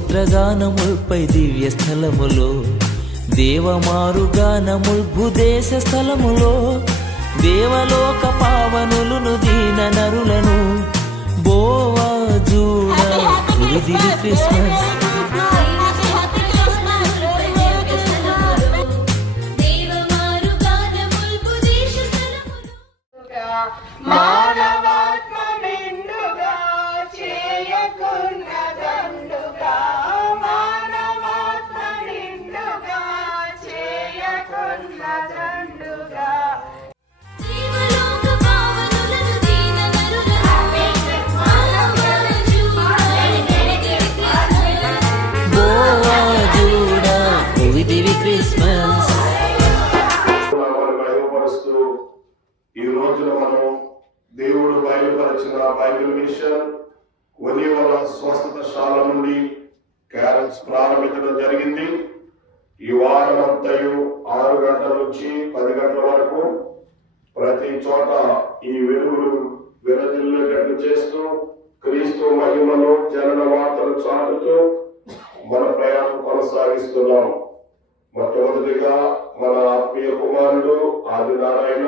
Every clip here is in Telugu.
స్తోత్రగానముల్పై దివ్య స్థలములో, దేవమారుగానముల్ భూదేశ స్థలములో, దేవలోక పావనులను దీన నరులను బోవా జూడ దివి క్రిస్మస్. ఈ రోజున మనం దేవుడు బయలుపరిచిన బైబిల్ మిషన్ ఒలివల స్వస్థతశాల నుండి క్యారల్స్ ప్రారంభించడం జరిగింది. ఈ వారం అంతయు 6 గంటల నుంచి 10 గంటల వరకు ప్రతి చోట ఈ వెలుగులు విరజిల్లేటట్లు చేస్తూ క్రీస్తు మహిమను జనన వార్తలు చాటుతూ మన ప్రయాణం కొనసాగిస్తున్నాం. మొట్టమొదటిగా మన ఆత్మీయ కుమారుడు ఆదినారాయణ,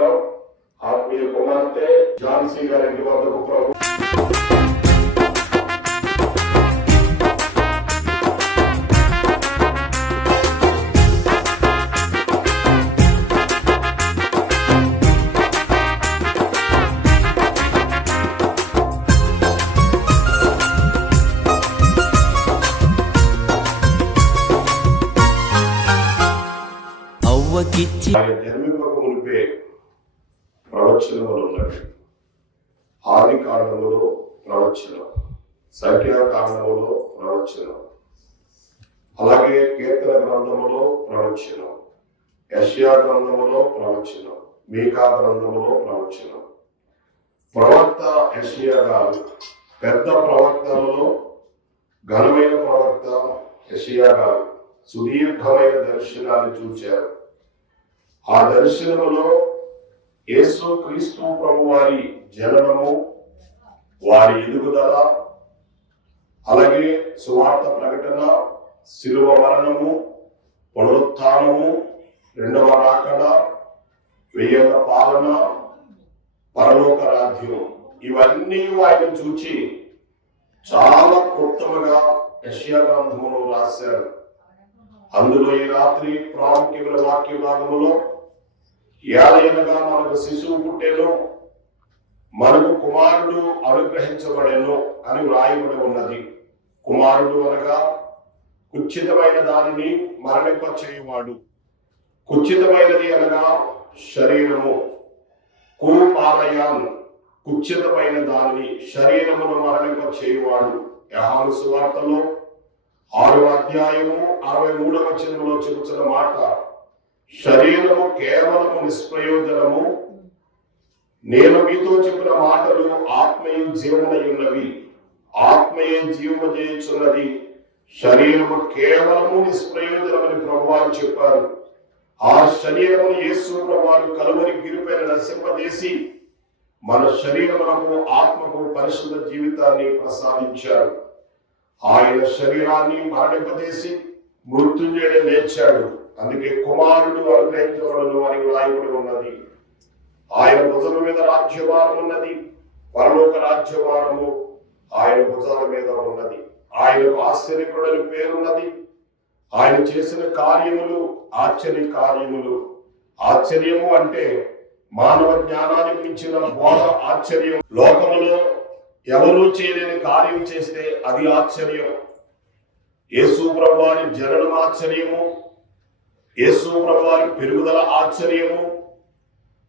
ఆత్మీయ కుమార్తె ఝాన్సీ గారి వద్దకు ప్రభు జన్మింపక మునిపే ప్రవచనములు ఉన్నవి. ఆది కాండములో ప్రవచనం, సంఖ్యాకాండములో ప్రవచనం, అలాగే కీర్తన గ్రంథములో ప్రవచనం, యెషయా గ్రంథములో ప్రవచనం, మీకా గ్రంథములో ప్రవచనం. ప్రవక్త యెషయా గారు పెద్ద ప్రవక్తలలో ఘనమైన ప్రవక్త యెషయా గారు సుదీర్ఘమైన దర్శనాన్ని చూచారు. ఆ దర్శనములో యేసు క్రీస్తు ప్రభు వారి జననము, వారి ఎదుగుదల, అలాగే సువార్త ప్రకటన, శిలువ మరణము, పునరుత్థానము, 2వ రాకడ, 1000 ఏళ్ల పాలన, పరలోక రాజ్యం, ఇవన్నీ ఆయన చూచి చాలా క్లుప్తముగా యెషయా గ్రంథములో రాశారు. అందులో ఈ రాత్రి ప్రాముఖ్యమైన వాక్య భాగములో ఏలయనగా మనకు శిశువు పుట్టెను, మనకు కుమారుడు అనుగ్రహించబడెను అని వ్రాయబడి ఉన్నది. కుమారుడు అనగా కుచ్చితమైన దానిని మరణింప చేయువాడు. కుచ్చితమైనది అనగా శరీరము. కుపారయాన్ కుచ్చితమైన దానిని శరీరమును మరణింప చేయువాడు. యోహాను సువార్తలో 6వ అధ్యాయము 63వ వచనంలో చెబుతున్న మాట, శరీరము కేవలము నిష్ప్రయోజనము, నేను మీతో చెప్పిన మాటలు ఆత్మయు జీవమై ఉన్నవి, ఆత్మయే జీవము చేయుచున్నది, శరీరము కేవలము నిష్ప్రయోజనమని ప్రభువారు చెప్పారు. ఆ శరీరమును యేసు ప్రభువారు కలువరి గిరిపైన నశింపజేసి మన శరీరమునకు ఆత్మకు పరిశుద్ధ జీవితాన్ని ప్రసాదించారు. ఆయన శరీరాన్ని మరణింపజేసి మృత్యుంజయుడే లేచాడు. అందుకే కుమారుడు అనుగ్రహించబడును అని వ్రాయబడి ఉన్నది. ఆయన భుజం మీద రాజ్యభారం ఉన్నది, పరలోక రాజ్యభారము ఆయన భుజాల మీద ఉన్నది. ఆయనకు ఆశ్చర్యకుడని పేరున్నది. ఆయన చేసిన కార్యములు ఆశ్చర్య కార్యములు. ఆశ్చర్యము అంటే మానవ జ్ఞానానికి మించిన బోధ ఆశ్చర్యం. లోకములో ఎవరూ చేయలేని కార్యం చేస్తే అది ఆశ్చర్యం. యేసు ప్రభువారి జననం ఆశ్చర్యము, యేసు ప్రభువారి పెరుగుదల ఆశ్చర్యము,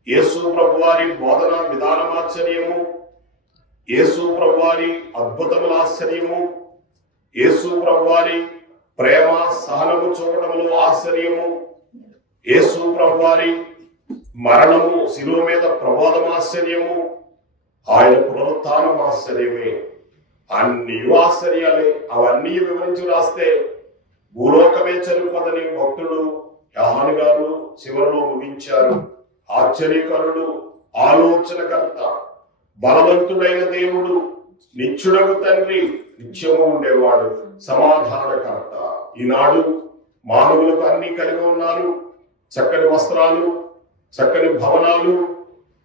యేసు ప్రభువారి బోధన విధానం ఆశ్చర్యము, యేసు ప్రభువారి అద్భుతముల ఆశ్చర్యము, యేసు ప్రభువారి ప్రేమ సహనము చూపటములో ఆశ్చర్యము, యేసు ప్రభువారి మరణము శిలువ మీద ప్రబోధం ఆశ్చర్యము, ఆయన పునరుత్థానం ఆశ్చర్యమే. అన్ని ఆశ్చర్యాలే. అవన్నీ వివరించి రాస్తే భూలోకమే చనిపోదని భక్తుడు యోహాను గారు చివరిలో ముగించారు. ఆశ్చర్యకరుడు, ఆలోచనకర్త, బలవంతుడైన దేవుడు, నిత్యుడగు తండ్రి, నిత్యము ఉండేవాడు, సమాధానకర్త. ఈనాడు మానవులకు అన్ని కలిగి ఉన్నారు. చక్కని వస్త్రాలు, చక్కని భవనాలు,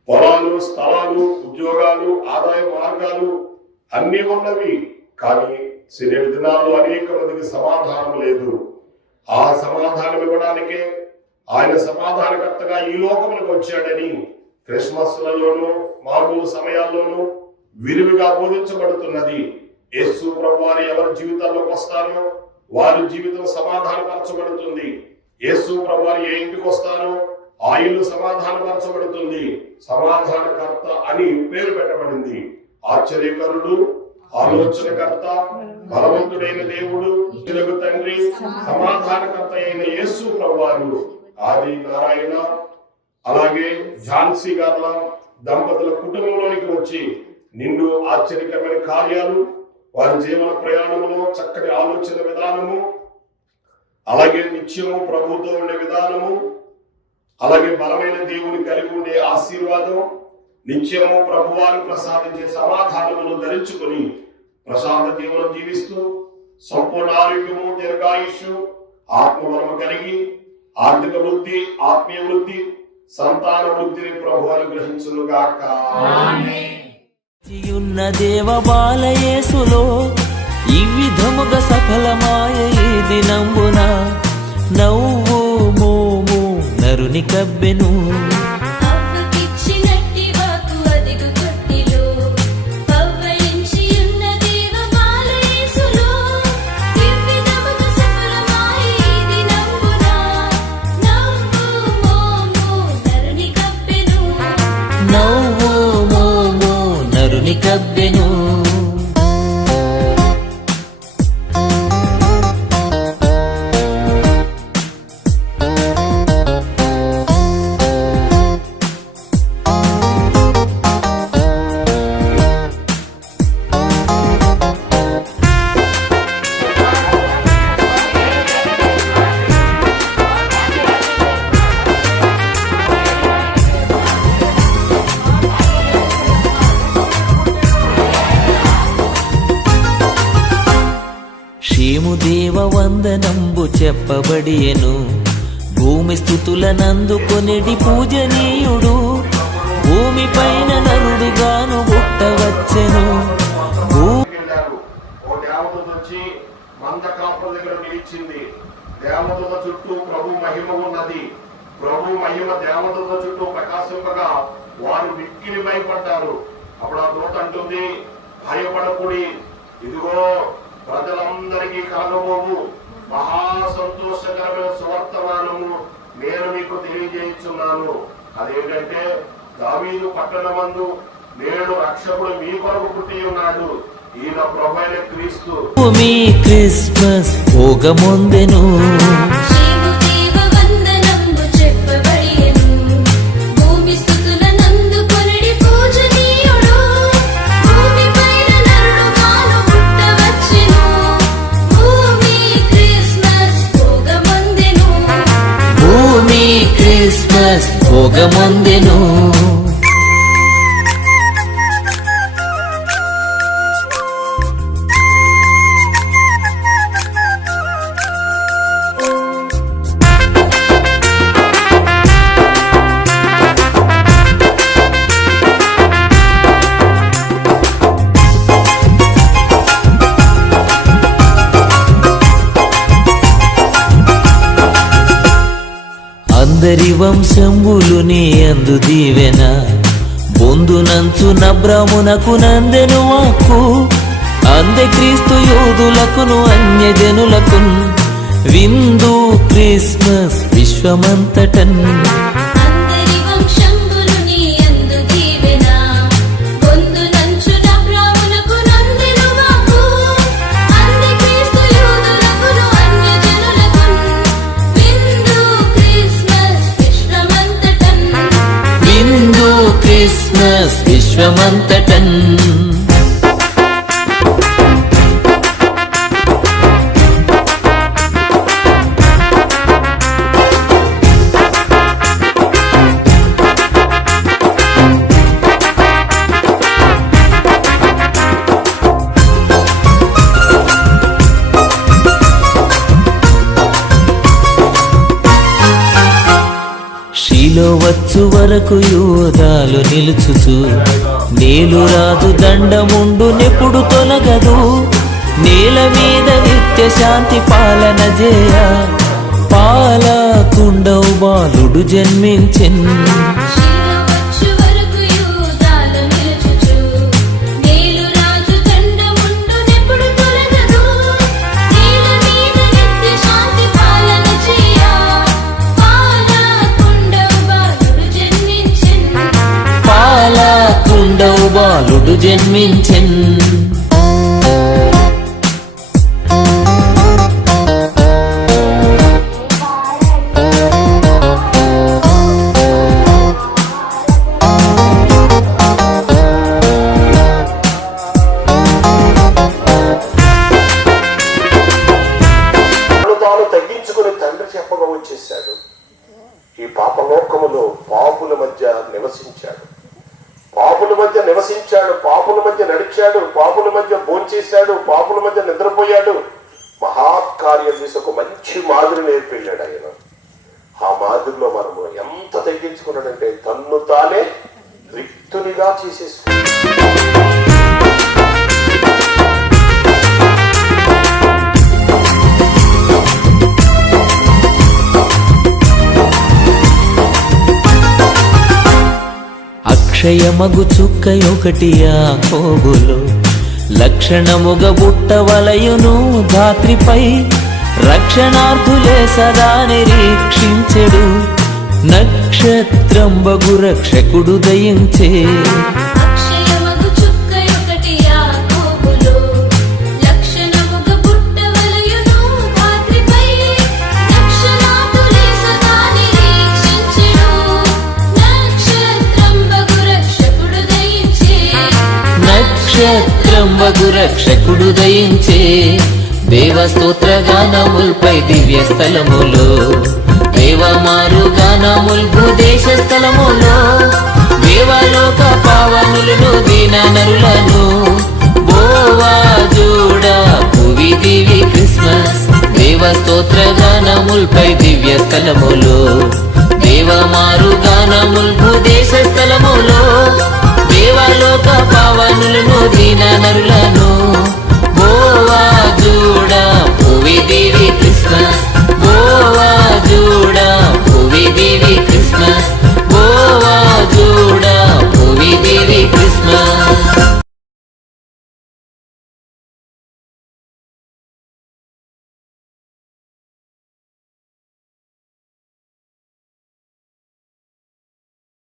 పొలాలు, స్థలాలు, ఉద్యోగాలు, ఆదాయ మార్గాలు అన్ని ఉన్నవి. కానీ శరీర దినాలు అనేక మందికి సమాధానం లేదు. ఆ సమాధానం ఇవ్వడానికే ఆయన సమాధానకర్తగా ఈ లోకములకు వచ్చాడని క్రిస్మస్లలోనూ మామూలు సమయాల్లోనూ విరివిగా బోధించబడుతున్నది. యేసు ప్రభువారు ఎవరి జీవితాల్లోకి వస్తారో వారి జీవితం సమాధానపరచబడుతుంది. యేసు ప్రభువారు ఏ ఇంటికి వస్తారో ఆ ఇల్లు సమాధానపరచబడుతుంది. సమాధానకర్త అని పేరు పెట్టబడింది. ఆశ్చర్యకరుడు, ఆలోచనకర్త, బలవంతుడైన దేవుడు, తెలుగు తండ్రి, సమాధానకర్త అయిన యేసు ప్రభువారు ఆది నారాయణ అలాగే ఝాన్సీ గార్ల దంపతుల కుటుంబంలోనికి వచ్చి నిండు ఆశ్చర్యకరమైన కార్యాలు, వారి జీవన ప్రయాణంలో చక్కటి ఆలోచన విధానము, అలాగే నిత్యము ప్రభుతో ఉండే విధానము, అలాగే బలమైన దేవుని కలిగి ఉండే ఆశీర్వాదం, నిత్యము ప్రభువారు ప్రసాదించే సమాధానమును ధరించుకొని ప్రశాంత జీవనం జీవిస్తూ సంపూర్ణ ఆరోగ్యము, దీర్ఘాయుష్యు, ఆత్మబలము కలిగి ఆర్థిక వృద్ధి, ఆత్మీయ వృద్ధి, సంతాన వృద్ధిని ప్రభు అనుగ్రహించునుగాక. ఉన్న దేవ బాలయేసులో ఈ విధముగా సఫలమాయ ఈ దినంబున నవ్వు మోము నరుని కబ్బెను. నవ్వు మోము నరుని కబ్బెను. దేవ వందనంబు చెప్పబడియెను. భూమి స్థుతులనందుకొనిడి పూజనీయుడు. భూమి పైన నరుడుగాను పుట్టవచ్చెను. దేవదూత చుట్టూ ప్రభు మహిమ ఉన్నది. ప్రభు మహిమ దేవదూత చుట్టూ ప్రకాశింపగా వారు మిక్కిలి భయపడ్డారు. అప్పుడు ఆ దూత అంటుంది, భయపడకుడి, ఇదిగో ప్రజలందరికీ కలగబోవు మహా సంతోషకరమైన సువర్తమానము నేను మీకు తెలియజేస్తున్నాను. అదేంటంటే దావీదు పట్టణమందు నేడు రక్షకుడు మీ కొరకు పుట్టి ఉన్నాడు. ఈయన ప్రభువైన క్రీస్తు. మీ క్రిస్మస్ భోగముందెను. క్రిస్మస్ భోగముందెను. అందరి వంశంబులు నీ అందు దీవెన. బొందునంచు నబ్రామునకు నందెను వాక్కు. అందే క్రీస్తు యోధులకును అన్యజనులకు విందు క్రిస్మస్ విశ్వమంతటన్. క్రిస్మస్ విశ్వమంతటన్. నీలో వచ్చు వరకు యూదాలు నిలుచుచు నీలు రాజు దండముండు నెప్పుడు తొలగదు నేల మీద నిత్య శాంతి పాలన చేయ పాలకుండవు బాలుడు జన్మించెన్ పాలకుండవు బాలుడు జన్మించెన్ తగ్గించుకుని తండ్రి చెప్పగా వచ్చేసాడు. ఈ పాపలోకములో పాపుల మధ్య నివసించాడు, పాపుల మధ్య నివసించాడు, పాపుల మధ్య నడిచాడు, పాపుల మధ్య భోంచేశాడు, పాపుల మధ్య నిద్రపోయాడు. మహాకార్యం చేసి ఒక మంచి మాదిరి నేర్పెళ్ళాడు ఆయన. ఆ మాదిరిలో మనము ఎంత తగ్గించుకున్నాడంటే తన్ను తానే రిక్తునిగా చేసేసుకున్నాడు. అక్షయమగు చుక్క ఒకటి యాకోబులో లక్షణముగ బుట్టవలయును ధాత్రిపై రక్షణార్థులే సదా నిరీక్షించెడు నక్షత్రంబగు రక్షకుడు దయించే నక్షత్రంబగు రక్షకుడు దయించే దేవస్తోత్ర గానముల్పై దివ్య స్థలములో దేవమారు గానముల్ భూదేశ స్థలములో దేవలోక పావనులను దీన నరులను బోవా జూడ భువి దివి క్రిస్మస్ దేవస్తోత్ర గానముల్పై దివ్య స్థలములో దేవమారు గానముల్ భూదేశ స్థలములో దేవలోక పావనులను